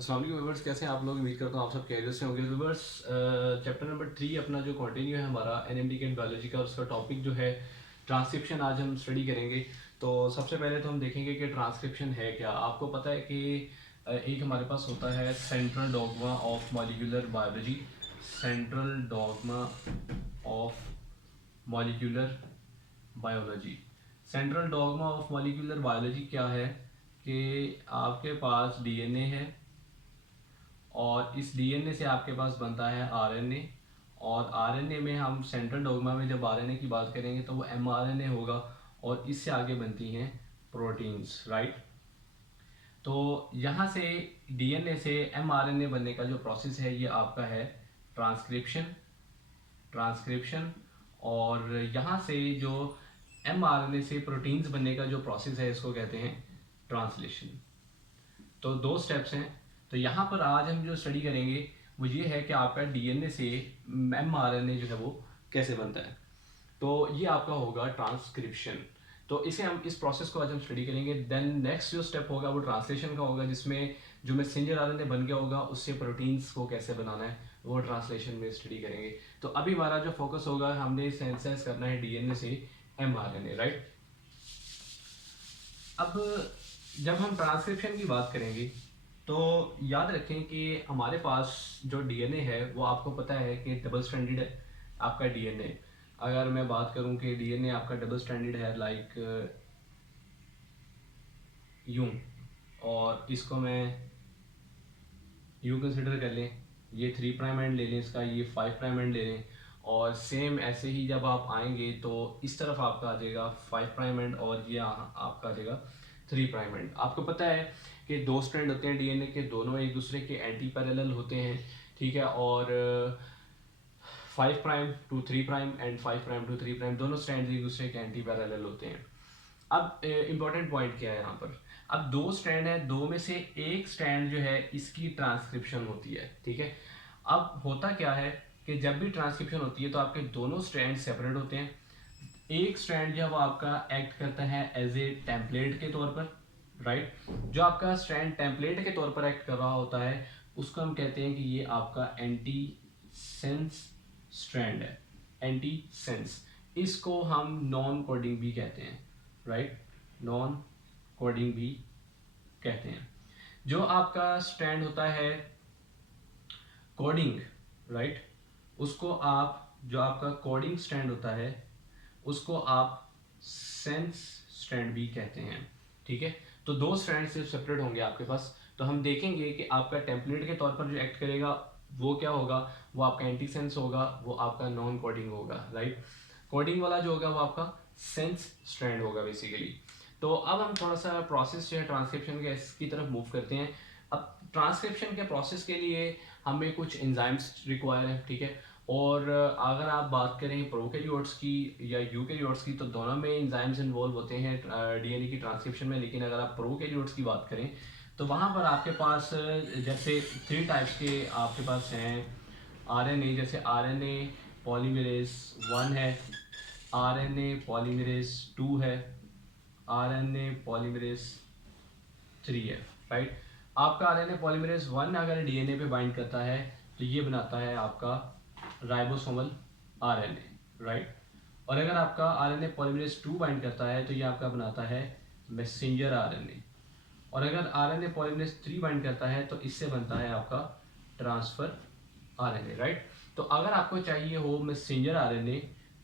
अस्सलाम वालेकुम व्यूअर्स, कैसे हैं आप लोग। उम्मीद करता हूँ आप सब खैरियत से होंगे। व्यूअर्स, चैप्टर नंबर 3 अपना जो कंटिन्यू है हमारा एनएमडीके बायोलॉजी का, उसका टॉपिक जो है ट्रांसक्रिप्शन आज हम स्टडी करेंगे। तो सबसे पहले तो हम देखेंगे कि ट्रांसक्रिप्शन है क्या। आपको पता है कि एक हमारे पास होता है central dogma of molecular biology. Central dogma of molecular biology. Central dogma of molecular biology क्या है कि आपके पास डीएनए है और इस डीएनए से आपके पास बनता है आरएनए, और आरएनए में हम सेंट्रल डोग्मा में जब आरएनए की बात करेंगे तो वो एमआरएनए होगा, और इससे आगे बनती हैं प्रोटीन्स, राइट। तो यहाँ से डीएनए से एमआरएनए बनने का जो प्रोसेस है ये आपका है ट्रांसक्रिप्शन। ट्रांसक्रिप्शन और यहाँ से जो एमआरएनए से प्रोटीन्स बनने का जो प्रोसेस है इसको कहते हैं ट्रांसलेशन। तो दो स्टेप्स हैं। तो यहाँ पर आज हम जो स्टडी करेंगे वो ये है कि आपका डीएनए से एमआरएनए जो है वो कैसे बनता है। तो ये आपका होगा ट्रांसक्रिप्शन। तो इसे हम इस प्रोसेस को आज हम स्टडी करेंगे। देन नेक्स्ट जो स्टेप होगा वो ट्रांसलेशन का होगा, जिसमें जो मैसेंजर आरएनए बन गया होगा उससे प्रोटीन्स को कैसे बनाना है वो ट्रांसलेशन में स्टडी करेंगे। तो अभी हमारा जो फोकस होगा, हमने सेंसेस करना है डीएनए से एमआरएनए, राइट। अब जब हम ट्रांसक्रिप्शन की बात करेंगे तो याद रखें कि हमारे पास जो डीएनए है वो आपको पता है कि डबल स्ट्रैंडेड है आपका डीएनए। अगर मैं बात करूं कि डीएनए आपका डबल स्ट्रैंडेड है लाइक यूं, और इसको मैं यूं कंसिडर कर लें, ये 3 प्राइम एंड ले लें, इसका ये 5 प्राइम एंड ले लें, और सेम ऐसे ही जब आप आएंगे तो इस तरफ आपका आ जाएगा 5 प्राइम एंड, और ये आपका आ जाएगा 3 प्राइम एंड। आपको पता है कि दो स्ट्रैंड होते हैं डीएनए के, दोनों एक दूसरे के एंटी पैरेलल होते हैं, ठीक है। और 5 prime to 3 prime and 5 prime to 3 prime दोनों स्ट्रैंड एक दूसरे के एंटी पैरेलल होते हैं। अब इम्पोर्टेंट पॉइंट क्या है यहाँ पर। अब दो स्ट्रैंड है, दो में से एक स्ट्रैंड जो है इसकी ट्रांसक्रिप्शन होती है, ठीक है। अब होता क्या है कि जब भी ट्रांसक्रिप्शन होती है तो आपके दोनों स्ट्रैंड सेपरेट होते हैं। एक स्ट्रैंड जो है वो आपका एक्ट करता है एज ए टेम्पलेट के तौर पर, राइट। जो आपका स्ट्रैंड टेम्पलेट के तौर पर एक्ट कर रहा होता है उसको हम कहते हैं कि ये आपका एंटी सेंस स्ट्रैंड है। एंटी सेंस, इसको हम नॉन कोडिंग भी कहते हैं, राइट। नॉन कोडिंग भी कहते हैं। जो आपका स्ट्रैंड होता है कोडिंग, राइट, उसको आप, जो आपका कोडिंग स्ट्रैंड होता है उसको आप सेंस स्ट्रैंड भी कहते हैं, ठीक है। तो दो स्ट्रैंड से सेपरेट होंगे आपके पास। तो हम देखेंगे कि आपका टेम्पलेट के तौर पर जो एक्ट करेगा वो क्या होगा, वो आपका एंटी सेंस होगा, वो आपका नॉन कोडिंग होगा, राइट। कोडिंग वाला जो होगा वो आपका सेंस स्ट्रैंड होगा बेसिकली। तो अब हम थोड़ा सा प्रोसेस जो है ट्रांसक्रिप्शन के इसकी तरफ मूव करते हैं। अब ट्रांसक्रिप्शन के प्रोसेस के लिए हमें कुछ एंजाइम्स रिक्वायर है, ठीक है। और अगर आप बात करें प्रोकैरियोट्स की या यूकैरियोट्स की तो दोनों में एंजाइम्स इन्वॉल्व होते हैं डीएनए की ट्रांसक्रिप्शन में। लेकिन अगर आप प्रोकैरियोट्स की बात करें तो वहाँ पर आपके पास जैसे 3 टाइप्स के आपके पास हैं आरएनए। जैसे आरएनए पॉलीमरेज 1 है, आरएनए पॉलीमरेज 2 है, आरएनए पॉलीमरेज 3 है, राइट। आपका आरएनए पॉलीमरेज 1 अगर डीएनए पे बाइंड करता है तो ये बनाता है आपका राइबोसोमल आरएनए, राइट। और अगर आपका आरएनए पॉलीमरेज 2 बाइंड करता है तो ये आपका बनाता है मैसेंजर आरएनए। और अगर आरएनए पॉलीमरेज 3 बाइंड करता है तो इससे बनता है आपका ट्रांसफर आरएनए, राइट। तो अगर आपको चाहिए हो messenger RNA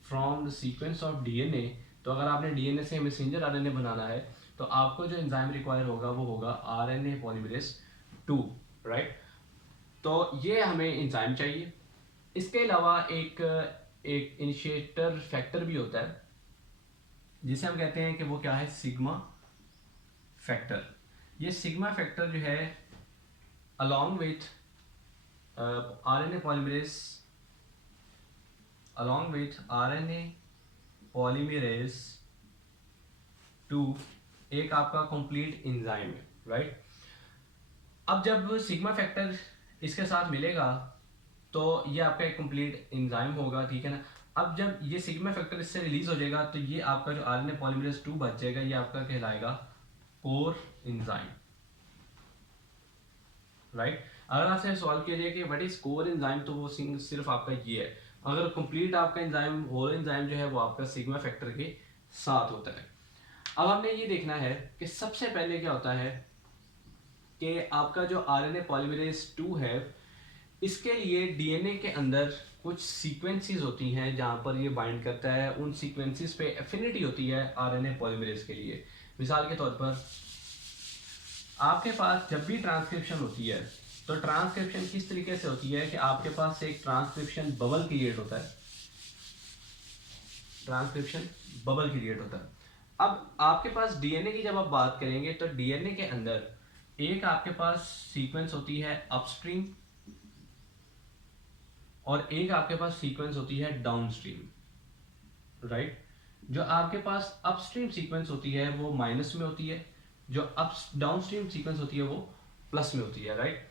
from the sequence of DNA, तो अगर आपने डीएनए से मैसेंजर आरएनए बनाना है तो आपको जो एंजाइम रिक्वायर होगा वो होगा आरएनए पॉलीमरेज 2, राइट। तो ये हमें एंजाइम चाहिए। इसके अलावा एक एक इनिशिएटर फैक्टर भी होता है जिसे हम कहते हैं कि वो क्या है, सिग्मा फैक्टर। ये सिग्मा फैक्टर जो है along with RNA polymerase along with RNA polymerase 2 एक आपका कंप्लीट एंजाइम है, राइट। अब जब सिग्मा फैक्टर इसके साथ मिलेगा तो ये आपका एक कंप्लीट एंजाइम होगा, ठीक है ना। अब जब ये सिग्मा फैक्टर इससे रिलीज हो जाएगा तो ये आपका जो आरएनए पॉलीमरेज 2 बच जाएगा, ये आपका कहलाएगा कोर एंजाइम, राइट। अगर आपसे सवाल किया जाए कि व्हाट इज कोर एंजाइम, तो वो सिर्फ आपका ये है। अगर कंप्लीट आपका एंजाइम, होल एंजाइम जो है वो आपका सिग्मा फैक्टर के साथ होता है। अब हमने ये देखना है कि सबसे पहले क्या होता है कि आपका जो आरएनए पॉलीमरेज 2 है, इसके लिए डीएनए के अंदर कुछ सीक्वेंसेस होती हैं जहां पर ये बाइंड करता है। उन सीक्वेंसेस पे एफिनिटी होती है आरएनए पॉलीमरेज के लिए। मिसाल के तौर पर आपके पास जब भी ट्रांसक्रिप्शन होती है, तो ट्रांसक्रिप्शन किस तरीके से होती है कि आपके पास एक ट्रांसक्रिप्शन बबल क्रिएट होता है। ट्रांसक्रिप्शन बबल क्रिएट होता है। अब आपके पास डीएनए की जब आप बात करेंगे, तो डीएनए के अंदर एक आपके पास सीक्वेंस होती है अपस्ट्रीम और एक आपके पास सीक्वेंस होती है डाउनस्ट्रीम, राइट। जो आपके पास अपस्ट्रीम सीक्वेंस होती है वो माइनस में होती है, जो अप डाउनस्ट्रीम सीक्वेंस होती है वो प्लस में होती है, राइट।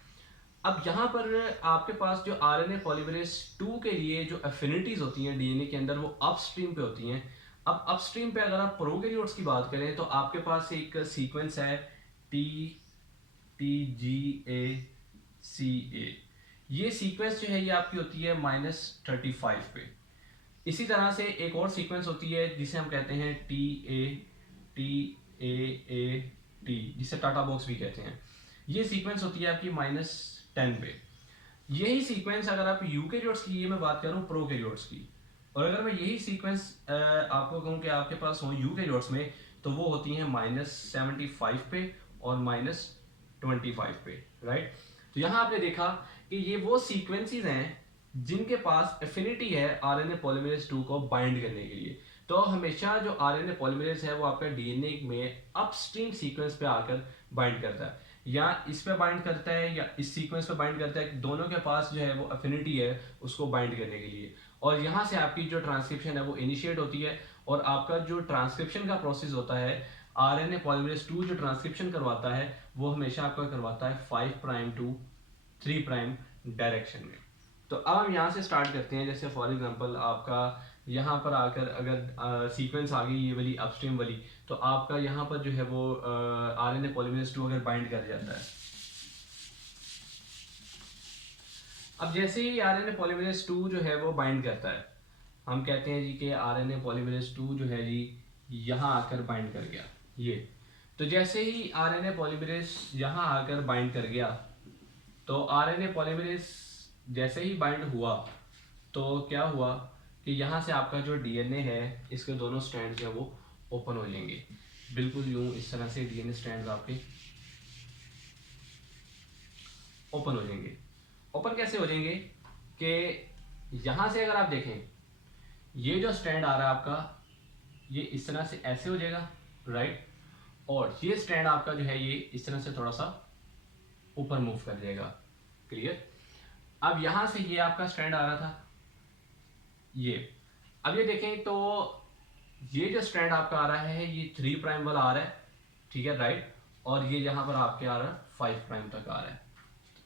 अब यहाँ पर आपके पास जो आरएनए पॉलीमरेज 2 के लिए जो एफिनिटीज होती हैं डीएनए के अंदर, वो अपस्ट्रीम पे होती हैं। अब अपस्ट्रीम पे अगर आप प्रोकैरियोट्स की बात करें, तो आपके पास एक सीक्वेंस है TGACA। ये सीक्वेंस जो है ये आपकी होती है -35 पे। इसी तरह से एक और सीक्वेंस होती है जिसे हम कहते हैं TATAAT, जिसे टाटा बॉक्स भी कहते हैं। ये सीक्वेंस होती है आपकी -10 पे। यही सीक्वेंस अगर आप यूकेरियोट्स की ये मैं बात करूं प्रोकैरियोट्स की, और अगर मैं यही सीक्वेंस आपको कहूं कि आपके पास हो यूकेरियोट्स में, तो वो होती हैं -75 पे और -25 पे, राइट। तो यहाँ आपने देखा कि ये वो सीक्वेंसेस हैं जिनके पास एफिनिटी है आरएनए पॉलीमरेज 2 को बाइंड करने के लिए। तो हमेशा जो आरएनए पॉलीमरेज है वो आपका डीएनए में अपस्ट्रीम सीक्वेंस पे आकर बाइंड करता है, या इस पे बाइंड करता है या इस सीक्वेंस पे बाइंड करता है। दोनों के पास जो है वो एफिनिटी है उसको बाइंड करने के लिए, और यहाँ से आपकी जो ट्रांसक्रिप्शन है वो इनिशिएट होती है। और आपका जो ट्रांसक्रिप्शन का प्रोसेस होता है, आरएनए पॉलीमरेज 2 जो ट्रांसक्रिप्शन करवाता है वो हमेशा आपका करवाता है 5 प्राइम टू 3 प्राइम डायरेक्शन में। तो अब हम यहाँ से स्टार्ट करते हैं। जैसे फॉर एग्जांपल आपका यहाँ पर आकर अगर सीक्वेंस आ गई ये वाली अपस्ट्रीम वाली, तो आपका यहाँ पर जो है वो आरएनए पॉलीमरेज 2 अगर बाइंड कर जाता है। अब जैसे ही आरएनए पॉलीमरेज 2 जो है वो बाइंड करता है, हम कहते हैं जी कि आरएनए पॉलीमरेज 2 जो है जी यहाँ आकर बाइंड कर गया ये। तो जैसे ही आरएनए पॉलीमरेज यहाँ आकर बाइंड कर गया, तो आरएनए पॉलीमरेज जैसे ही बाइंड हुआ, तो क्या हुआ कि यहाँ से आपका जो डीएनए है इसके दोनों स्ट्रैंड जो है वो ओपन हो जाएंगे। बिल्कुल यूं इस तरह से डीएनए स्ट्रैंड आपके ओपन हो जाएंगे। ओपन कैसे हो जाएंगे कि यहाँ से अगर आप देखें, ये जो स्ट्रैंड आ रहा है आपका, ये इस तरह से ऐसे हो जाएगा, राइट। और ये स्ट्रैंड आपका जो है ये इस तरह से थोड़ा सा ऊपर मूव कर जाएगा, क्लियर। अब यहाँ से ये आपका स्ट्रैंड आ रहा था ये। अब ये देखें तो ये जो स्ट्रैंड आपका आ रहा है ये 3 प्राइम वाला आ रहा है, ठीक है, राइट। और ये यहाँ पर आपके आ रहा है 5 प्राइम तक आ रहा है।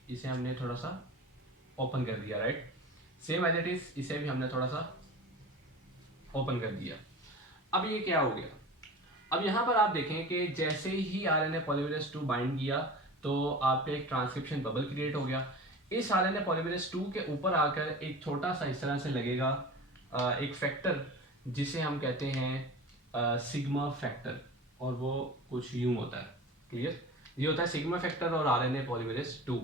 इसे हमने थोड़ा सा ओपन कर दिया, right. Same as it is इसे भी हमने थोड़ा सा ओपन कर दिया। अब ये क्या हो गया, अब यहाँ पर आप देखें कि जैसे ही आरएनए पॉलीमरेज 2 बाइंड किया, तो आपका एक ट्रांसक्रिप्शन बबल क्रिएट हो गया। इस आरएनए पॉलीमरेज 2 के ऊपर आकर एक छोटा सा इस तरह से लगेगा एक फैक्टर जिसे हम कहते हैं सिग्मा फैक्टर, और वो कुछ यूं होता है, क्लियर। ये होता है सिग्मा फैक्टर और आरएनए पॉलीमरेज 2।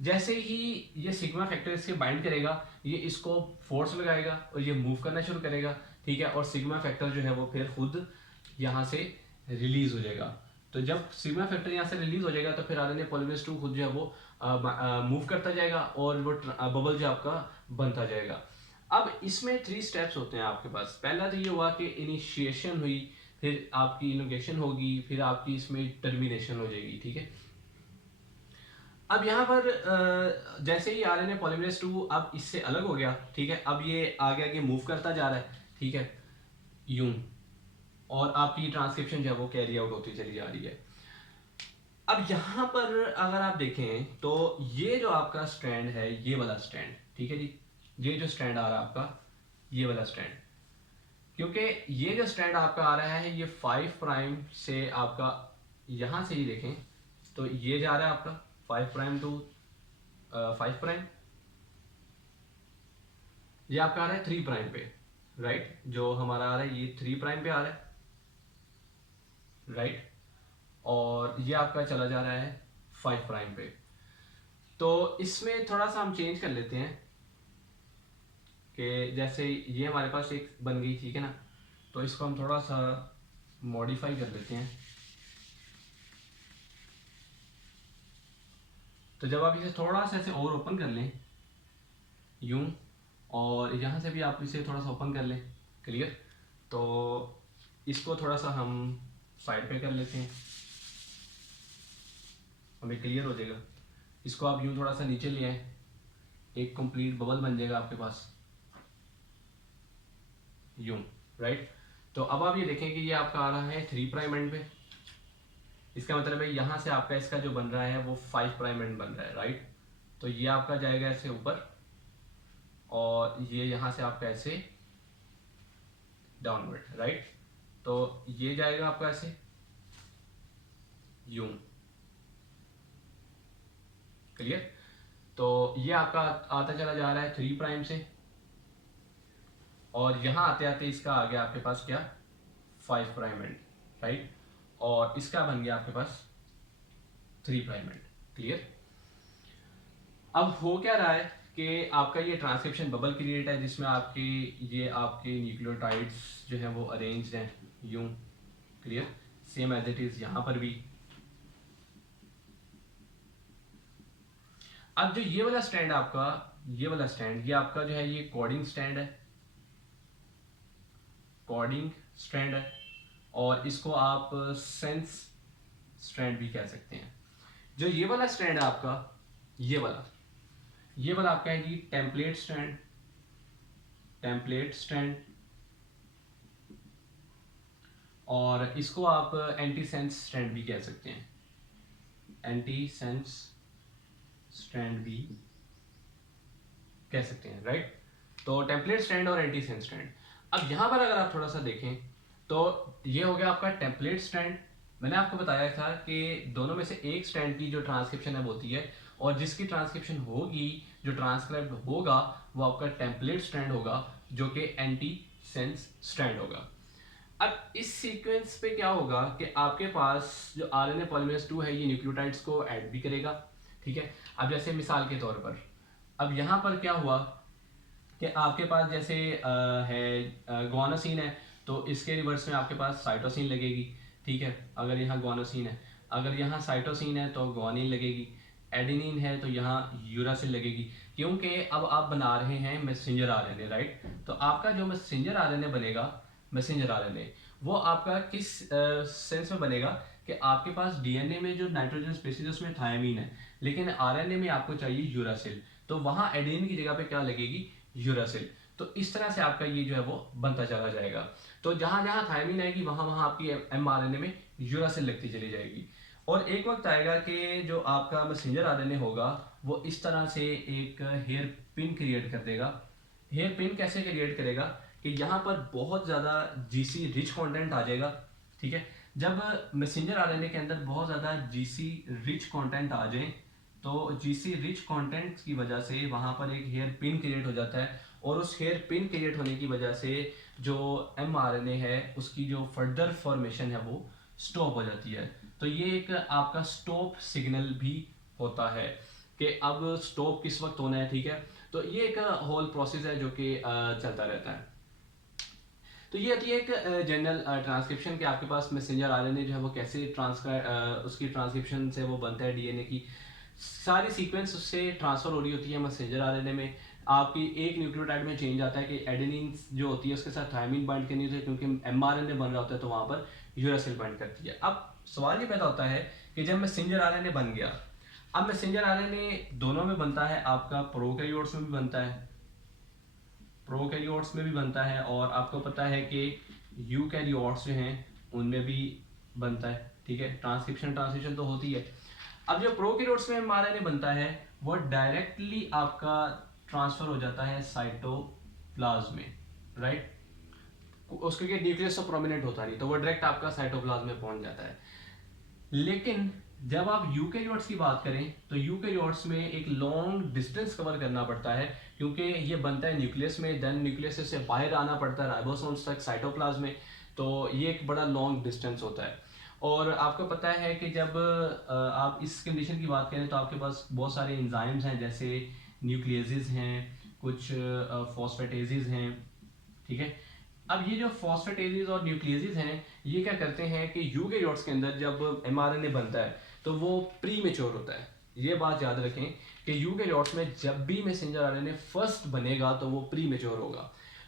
जैसे ही ये सिग्मा फैक्टर इसके बाइंड करेगा, ये इसको फोर्स लगाएगा और ये मूव करना शुरू करेगा, ठीक है। और सिग्मा फैक्टर जो है वो फिर खुद यहाँ से रिलीज हो जाएगा। तो जब सिग्मा फैक्टर यहाँ से रिलीज हो जाएगा, तो फिर आरएनए पॉलीमरेज 2 खुद जो है वो मूव करता जाएगा और वो बबल जो आपका बनता जाएगा। अब इसमें 3 स्टेप्स होते हैं आपके पास। पहला तो ये हुआ कि इनिशिएशन हुई, फिर आपकी इनोगेशन होगी, फिर आपकी इसमें टर्मिनेशन हो जाएगी, ठीक है। अब यहाँ पर जैसे ही आरएनए पॉलीमरेज 2 अब इससे अलग हो गया, ठीक है। अब ये आगे आगे मूव करता जा रहा है, ठीक है, यूं, और आपकी ट्रांसक्रिप्शन जो है वो कैरी आउट होती चली जा रही है। अब यहाँ पर अगर आप देखें तो ये जो आपका स्ट्रैंड है, ये वाला स्ट्रैंड, ठीक है जी, ये जो स्ट्रैंड आ रहा है आपका, ये वाला स्ट्रैंड, क्योंकि ये जो स्ट्रैंड आपका आ रहा है ये 5 प्राइम से आपका यहाँ से ही देखें तो ये जा रहा है आपका 5 प्राइम टू 5 प्राइम, ये आपका आ रहा है 3 प्राइम पे, राइट। जो हमारा आ रहा है ये 3 प्राइम पे आ रहा है, राइट। और ये आपका चला जा रहा है 5 प्राइम पे। तो इसमें थोड़ा सा हम चेंज कर लेते हैं कि जैसे ये हमारे पास एक बन गई, ठीक है ना, तो इसको हम थोड़ा सा मॉडिफाई कर लेते हैं। तो जब आप इसे थोड़ा सा ऐसे और ओपन कर लें यूं, और यहाँ से भी आप इसे थोड़ा सा ओपन कर लें, क्लियर, तो इसको थोड़ा सा हम साइड पे कर लेते हैं, हमें क्लियर हो जाएगा। इसको आप यूं थोड़ा सा नीचे ले आए, एक कंप्लीट बबल बन जाएगा आपके पास यूं, राइट। तो अब आप ये देखें कि ये आपका आ रहा है 3 प्राइम एंड पे, इसका मतलब है यहाँ से आपका इसका जो बन रहा है वो 5 प्राइम एंड बन रहा है, राइट। तो ये आपका जाएगा ऐसे ऊपर, और ये यहाँ से आपका ऐसे डाउनवर्ड, राइट। तो ये जाएगा आपका ऐसे यूं, क्लियर। तो ये आपका आता चला जा रहा है 3 प्राइम से, और यहाँ आते आते इसका आ गया आपके पास क्या, 5 प्राइम एंड, राइट। और इसका बन गया आपके पास 3 प्राइम एंड, क्लियर। अब हो क्या रहा है कि आपका ये ट्रांसक्रिप्शन बबल क्रिएट है, जिसमें आपके ये आपके न्यूक्लियोटाइड्स जो है वो अरेंज्ड हैं यूं, clear, same as it is यहाँ पर भी। अब जो ये वाला स्टैंड आपका, ये वाला स्टैंड, ये आपका जो है ये कोडिंग स्टैंड है, कोडिंग स्ट्रैंड है, और इसको आप सेंस स्ट्रैंड भी कह सकते हैं। जो ये वाला स्ट्रैंड है आपका, ये वाला आपका है जी टेम्पलेट स्ट्रैंड, टेम्पलेट स्ट्रैंड, और इसको आप एंटी सेंस स्ट्रैंड भी कह सकते हैं, एंटी सेंस स्ट्रैंड भी कह सकते हैं, राइट। तो टेम्पलेट स्ट्रैंड और एंटी सेंस स्ट्रैंड। अब यहां पर अगर आप थोड़ा सा देखें तो ये हो गया आपका टेम्पलेट स्ट्रैंड। मैंने आपको बताया था कि दोनों में से एक स्ट्रैंड की जो ट्रांसक्रिप्शन है होती है, और जिसकी ट्रांसक्रिप्शन होगी, जो ट्रांसक्राइब्ड होगा, वो आपका टेम्पलेट स्ट्रैंड होगा, जो कि एंटी सेंस स्ट्रैंड होगा। अब इस सीक्वेंस पे क्या होगा कि आपके पास जो आरएनए पॉलीमरेज 2 है, ये न्यूक्लियोटाइड्स को ऐड भी करेगा, ठीक है। अब जैसे मिसाल के तौर पर, अब यहाँ पर क्या हुआ कि आपके पास जैसे है ग्वानोसिन है, तो इसके रिवर्स में आपके पास साइटोसिन लगेगी, ठीक है। अगर यहाँ ग्वानोसिन है, अगर यहाँ साइटोसिन है तो ग्वानिन लगेगी, एडेनिन है तो यहाँ यूरासिल लगेगी, क्योंकि अब आप बना रहे हैं मैसेंजर आरएनए, राइट। तो आपका जो मैसेंजर आरएनए बनेगा, मैसेंजर आरएनए, वो आपका किस सेंस में बनेगा कि आपके पास डीएनए में जो नाइट्रोजन स्पेसीज उसमें थायमीन है, लेकिन आरएनए में आपको चाहिए यूरासिल, तो वहाँ एडेनिन की जगह पे क्या लगेगी, यूरासिल। तो इस तरह से आपका ये जो है वो बनता चला जाएगा। तो जहां जहां थायमीन आएगी वहां वहां आपकी एमआरएनए में यूरासिल लगती चली जाएगी, और एक वक्त आएगा कि जो आपका मैसेंजर आरएनए होगा वो इस तरह से एक हेयर पिन क्रिएट कर देगा। हेयर पिन कैसे क्रिएट करेगा कि यहाँ पर बहुत ज़्यादा जीसी रिच कंटेंट आ जाएगा, ठीक है। जब मैसेंजर आरएनए के अंदर बहुत ज़्यादा जीसी रिच कंटेंट आ जाए, तो जीसी रिच कंटेंट की वजह से वहाँ पर एक हेयर पिन क्रिएट हो जाता है, और उस हेयर पिन क्रिएट होने की वजह से जो एमआरएनए है उसकी जो फर्दर फॉर्मेशन है वो स्टॉप हो जाती है। तो ये एक आपका स्टॉप सिग्नल भी होता है कि अब स्टॉप किस वक्त होना है, ठीक है। तो ये एक होल प्रोसेस है जो कि चलता रहता है। तो ये होती है एक जनरल ट्रांसक्रिप्शन के आपके पास मैसेंजर आरएनए जो है वो कैसे उसकी ट्रांसक्रिप्शन से वो बनता है डीएनए की सारी सीक्वेंस उससे ट्रांसफर हो रही होती है मैसेंजर आरएनए में। आपकी एक न्यूक्लियोटाइड में चेंज आता है कि एडेनिन जो होती है उसके साथ थायमीन बाइंड करनी होती है, क्योंकि एमआरएनए बन रहा होता है तो वहां पर यूरासिल बाइंड करती है। अब सवाल ये पैदा होता है कि जब मैसेंजर आरएनए बन गया, अब मैसेंजर आरएनए दोनों में बनता है, आपका प्रोकैरियोट्स में भी बनता है, प्रोकैरियोट्स में भी बनता है, और आपको पता है कि यूकैरियोट्स जो हैं उनमें भी बनता है, ठीक है। ट्रांसक्रिप्शन तो होती है। अब जो प्रोकैरियोट्स में एमआरएनए बनता है वो डायरेक्टली आपका ट्रांसफर हो जाता है साइटोप्लाज्म में, राइट। उसके न्यूक्लियस तो प्रोमिनेंट होता नहीं, तो वो डायरेक्ट आपका साइटोप्लाज्म में पहुंच जाता है। लेकिन जब आप यूकेरियोट्स की बात करें तो यूकेरियोट्स में एक लॉन्ग डिस्टेंस कवर करना पड़ता है, क्योंकि ये बनता है न्यूक्लियस में, देन न्यूक्लियस से बाहर आना पड़ता है राइबोसोम्स तक, साइटोप्लाज्म में। तो ये एक बड़ा लॉन्ग डिस्टेंस होता है। और आपको पता है कि जब आप इस कंडीशन की बात करें तो आपके पास बहुत सारे एंजाइम्स हैं, जैसे न्यूक्लियसेस हैं, कुछ फॉस्फेटेजेस हैं, ठीक है। अब ये जो फॉस्फेटेजेस और न्यूक्लियसेस हैं, ये क्या करते हैं कि यूकेरियोट्स के अंदर जब एमआरएनए बनता है तो वो प्री मेच्योर होता है। ये बात याद रखें कि यूकेरियोट्स में जब भी मैसेंजर आरएनए फर्स्ट बनेगा तो वो प्री मेच्योर होगा।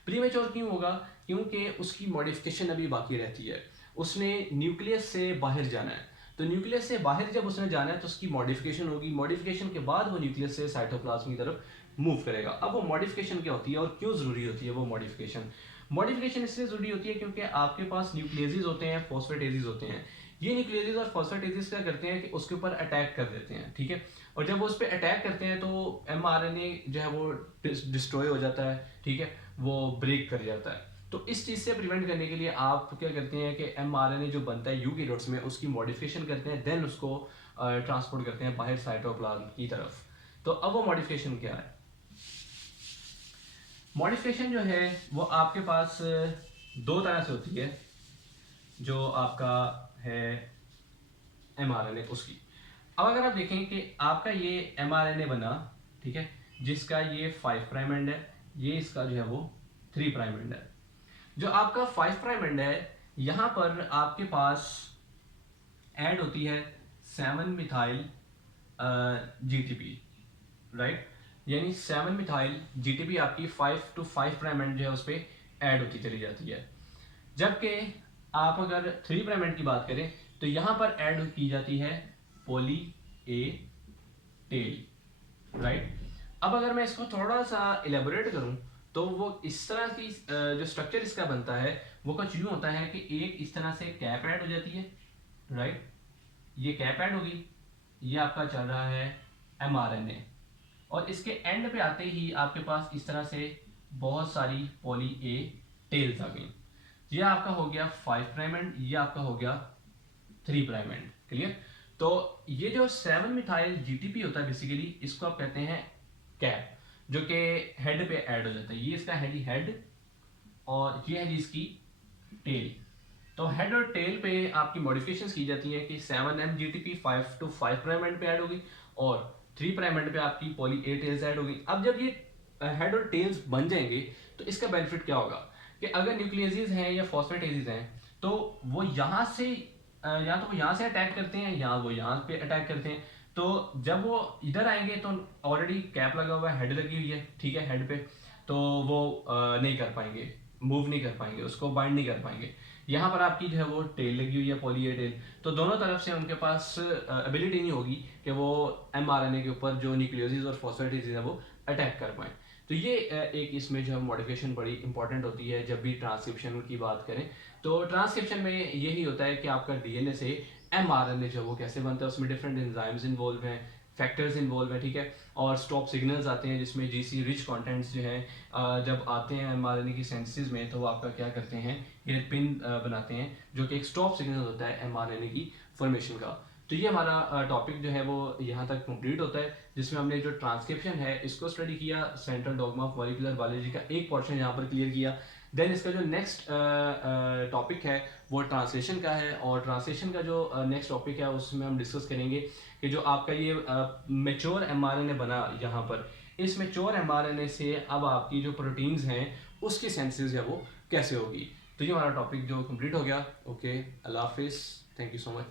प्री मेच्योर क्यों होगा? क्योंकि उसकी मॉडिफिकेशन अभी बाकी रहती है। उसने न्यूक्लियस से बाहर जाना है, तो न्यूक्लियस से बाहर जब उसने जाना है तो उसकी मॉडिफिकेशन होगी, मॉडिफिकेशन के बाद वो न्यूक्लियस से साइटोप्लाज्म की तरफ मूव करेगा। अब वो मॉडिफिकेशन क्या होती है और क्यों जरूरी होती है वो मॉडिफिकेशन इसलिए जरूरी होती है क्योंकि आपके पास न्यूक्लियसेस होते हैं, फॉस्फेटेजेस होते हैं। ये न्यूक्लियसेस और फॉस्फेटेजेस क्या करते हैं कि उसके ऊपर अटैक कर देते हैं, ठीक है। और जब वो उस पर अटैक करते हैं तो एमआरएनए जो है वो डिस्ट्रॉय हो जाता है, ठीक है, वो ब्रेक कर जाता है। तो इस चीज़ से प्रिवेंट करने के लिए आप क्या करते हैं कि एमआरएनए जो बनता है यूकेरियोट्स में उसकी मॉडिफिकेशन करते हैं, देन उसको ट्रांसपोर्ट करते हैं बाहर साइटोप्लाज्म की तरफ। तो अब वो मॉडिफिकेशन क्या है? मॉडिफिकेशन जो है वो आपके पास दो तरह से होती है। जो आपका है एमआरएनए उसकी, अब अगर आप देखें कि आपका ये एमआरएनए बना, ठीक है, जिसका ये 5 प्राइम एंड है, ये इसका जो है वो 3 प्राइम एंड है। जो आपका 5 प्राइम एंड है, यहां पर आपके पास ऐड होती है 7 मिथाइल जीटीपी, राइट, यानी 7 मिथाइल जीटीपी आपकी 5 to 5 प्राइम एंड जो है उस पर ऐड होती चली जाती है। जबकि आप अगर 3 प्राइम एंड की बात करें तो यहां पर ऐड की जाती है पॉली ए टेल, राइट। अब अगर मैं इसको थोड़ा सा इलेबोरेट करूं तो वो इस तरह की जो स्ट्रक्चर इसका बनता है वो कुछ यूं होता है कि एक इस तरह से कैप ऐड हो जाती है, राइट, ये कैप ऐड होगी, ये आपका चल रहा है एमआरएनए, और इसके एंड पे आते ही आपके पास इस तरह से बहुत सारी पॉली ए टेल्स आ गई। ये आपका हो गया 5 प्राइम एंड, ये आपका हो गया 3 प्राइम एंड, क्लियर। तो ये जो 7 मिथाइल जीटीपी होता है बेसिकली इसको आप कहते हैं कैप, जो कि हेड पे ऐड हो जाता है। ये इसका हेड और ये है जी इसकी टेल। तो हेड और टेल पे आपकी मॉडिफिकेशंस की जाती है कि 7m GTP 5 to 5 prime and पे ऐड होगी और 3 प्राइम एंड पे आपकी पॉली ए टेल्स ऐड होगी। अब जब ये हेड और टेल्स बन जाएंगे तो इसका बेनिफिट क्या होगा कि अगर न्यूक्लियसेस हैं या फॉस्फेटेजेस हैं तो वो यहाँ से या तो वो यहाँ से अटैक करते हैं या वो यहाँ पे अटैक करते हैं। तो जब वो इधर आएंगे तो ऑलरेडी कैप लगा हुआ है, हेड लगी हुई है, ठीक है, हेड पे, तो वो नहीं कर पाएंगे, मूव नहीं कर पाएंगे, उसको बाइंड नहीं कर पाएंगे। यहाँ पर आपकी जो है वो टेल लगी हुई है, पॉली ए टेल, तो दोनों तरफ से उनके पास एबिलिटी नहीं होगी कि वो एमआरएनए के ऊपर जो न्यूक्लियोसिस और फॉस्फेटेजेस है वो अटैक कर पाए। तो ये एक इसमें जो है मॉडिफिकेशन बड़ी इंपॉर्टेंट होती है जब भी ट्रांसक्रिप्शन की बात करें। तो ट्रांसक्रिप्शन में यही होता है कि आपका डीएनए से एमआरएनए जो वो कैसे बनता है, उसमें डिफरेंट एंजाइम्स इन्वॉल्व हैं, फैक्टर्स इन्वॉल्व हैं, ठीक है, और स्टॉप सिग्नल्स आते हैं जिसमें जीसी रिच कंटेंट्स जो हैं जब आते हैं एमआरएनए की सेंसेस में तो वो आपका क्या करते हैं, ये पिन बनाते हैं जो कि एक स्टॉप सिग्नल होता है एमआरएनए की फॉर्मेशन का। तो ये हमारा टॉपिक जो है वो यहाँ तक कंप्लीट होता है, जिसमें हमने जो ट्रांसक्रिप्शन है इसको स्टडी किया, central dogma of molecular biology का एक पोर्शन यहाँ पर क्लियर किया। देन इसका जो नेक्स्ट टॉपिक है वो ट्रांसलेशन का है, और ट्रांसलेशन का जो नेक्स्ट टॉपिक है उसमें हम डिस्कस करेंगे कि जो आपका ये मेच्योर एमआरएनए बना यहाँ पर, इस मेच्योर एमआरएनए से अब आपकी जो प्रोटीन्स हैं उसकी सेंसेस है वो कैसे होगी। तो ये हमारा टॉपिक जो कंप्लीट हो गया। ओके, अल्लाह हाफिज़, थैंक यू सो मच।